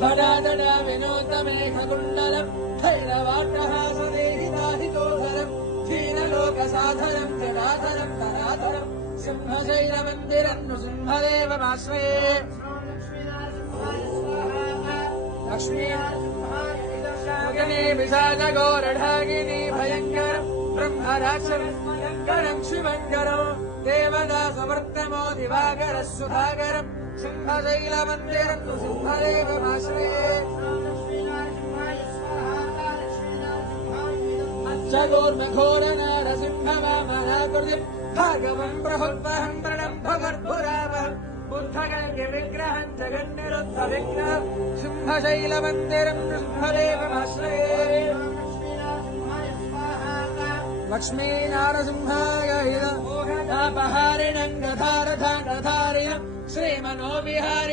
धडा विनोदमेघकुण्डलम् भैरवाट्टहासदेहिताहितोधरम् क्षीणलोकसाधरम् जटाधरम् तराधरम् सिंहशैलमन्दिरम् नृसिंहदेवमाश्रये लक्ष्मी विशालघोरढागिनी भयङ्करम् ब्रह्मराक्षरम् शिवङ्करम् देवदासवर्तमो दिवाकरः सुधाकरम् सिंहशैलमन्दिरम् नृसिंहदेवमाश्रये घोरनारसिंहवामनाकृतिम् भागवम् प्रहुल्पहम् प्रणम्भगर्भुरावहम् बुद्धगर्गविग्रहम् जगन्निरुद्धविग्रहम् सिंहशैलमन्दिरम् नृसिंहदेवमाश्रये लक्ष्मीनारसिंहाय हिरमोहनापहारिणम् गधारथानधारिणम् श्रीमनोविहारिणम्